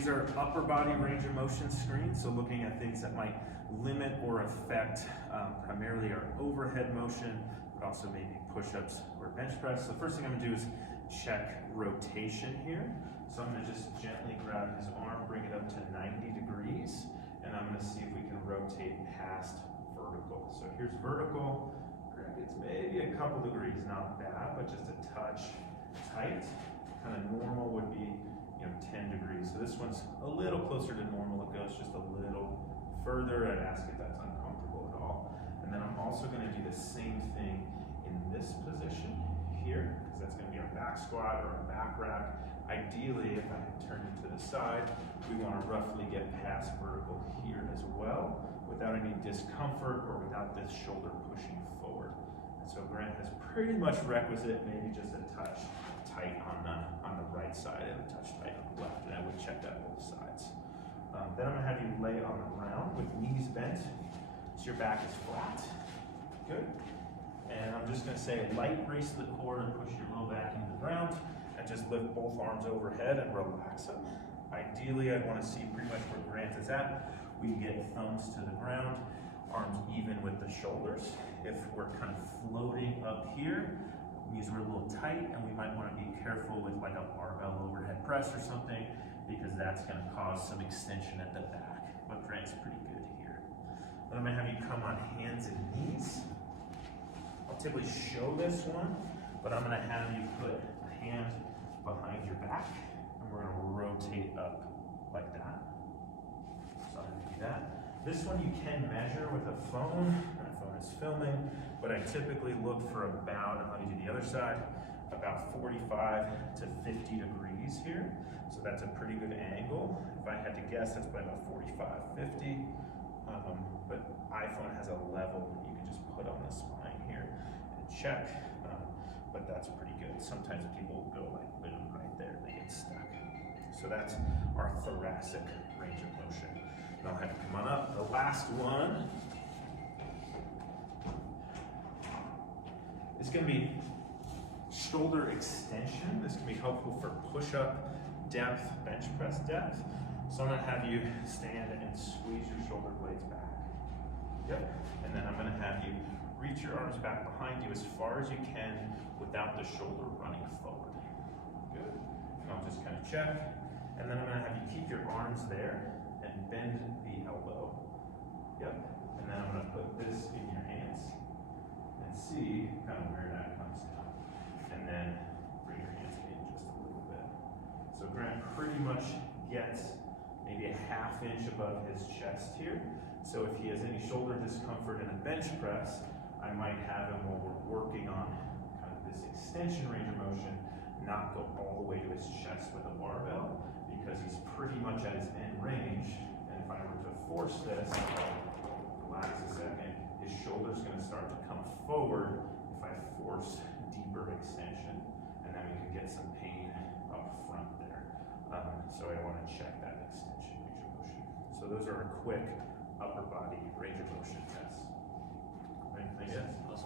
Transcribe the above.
these are upper body range of motion screens, so looking at things that might limit or affect primarily our overhead motion, but also maybe push-ups or bench press. So the first thing I'm gonna do is check rotation here. So I'm gonna just gently grab his arm, bring it up to 90 degrees, and I'm gonna see if we can rotate past vertical. So here's vertical. Greg gets maybe a couple degrees, not bad, but just a touch tight. Kind of normal would be 10 degrees. So this one's a little closer to normal. It goes just a little further. I'd ask if that's uncomfortable at all. And then I'm also going to do the same thing in this position here, because that's going to be our back squat or our back rack. Ideally, if I turn it to the side, we want to roughly get past vertical here as well, without any discomfort or without this shoulder pushing forward. And so Grant has pretty much requisite, maybe just a touch tight on the right side and a touch tight on the left, and I would check that both sides. Then I'm gonna have you lay on the ground with knees bent, so your back is flat. Good. And I'm just gonna say light brace the core and push your low back into the ground, and just lift both arms overhead and relax them. Ideally, I wanna see pretty much where Grant is at. We get thumbs to the ground, arms even with the shoulders. If we're kind of floating up here, means we're a little tight, and we might want to be careful with like a barbell overhead press or something, because that's going to cause some extension at the back. But Grant's pretty good here. Then I'm going to have you come on hands and knees. I'll typically show this one, but I'm going to have you put a hand behind your back, and we're going to rotate up like that. So I'm going to do that. This one you can measure with a phone. My phone is filming, but I typically look for about, and let me do the other side, about 45 to 50 degrees here. So that's a pretty good angle. If I had to guess, that's probably about 45, 50. But iPhone has a level you can just put on the spine here and check, but that's pretty good. Sometimes people go like boom right there, they get stuck. So that's our thoracic range of motion. I'll have you come on up. The last one is going to be shoulder extension. This can be helpful for push-up depth, bench press depth. So I'm going to have you stand and squeeze your shoulder blades back. Yep. And then I'm going to have you reach your arms back behind you as far as you can without the shoulder running forward. Good. And I'll just kind of check. And then I'm going to have you keep your arms there and bend the elbow. Yep. And then I'm going to put this in your hands and see kind of where that comes down. And then bring your hands in just a little bit. So Grant pretty much gets maybe a ½ inch above his chest here. So if he has any shoulder discomfort in a bench press, I might have him while we're working on kind of this extension range of motion, not go all the way to his chest with a barbell, because he's pretty much at his end range. And if I were to force this, relax a second, his shoulder's going to start to come forward if I force deeper extension, and then we can get some pain up front there. So I want to check that extension range of motion. So those are a quick upper body range of motion tests. Anything else?